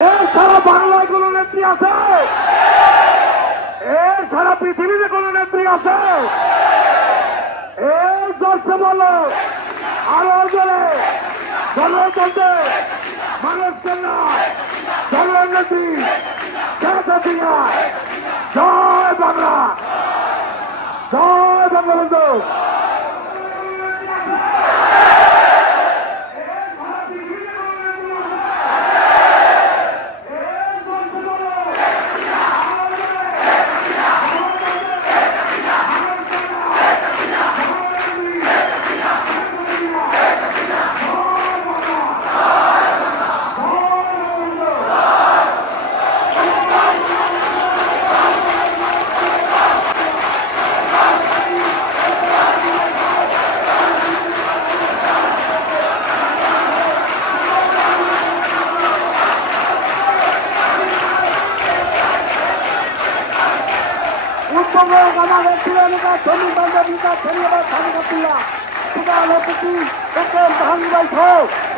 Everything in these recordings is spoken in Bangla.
সারা বাংলায় কোন নেত্রী আছে? এর সারা পৃথিবীতে কোন নেত্রী আছে? এই জোরসে বলো, আরো জোরে। জনগণকে মানুষ কল্যাণ জননেত্রী শেখ হাসিনা। জয় বাংলা, জয় বঙ্গবন্ধু।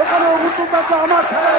এখানে উপস্থিত আছে আমার ছেলে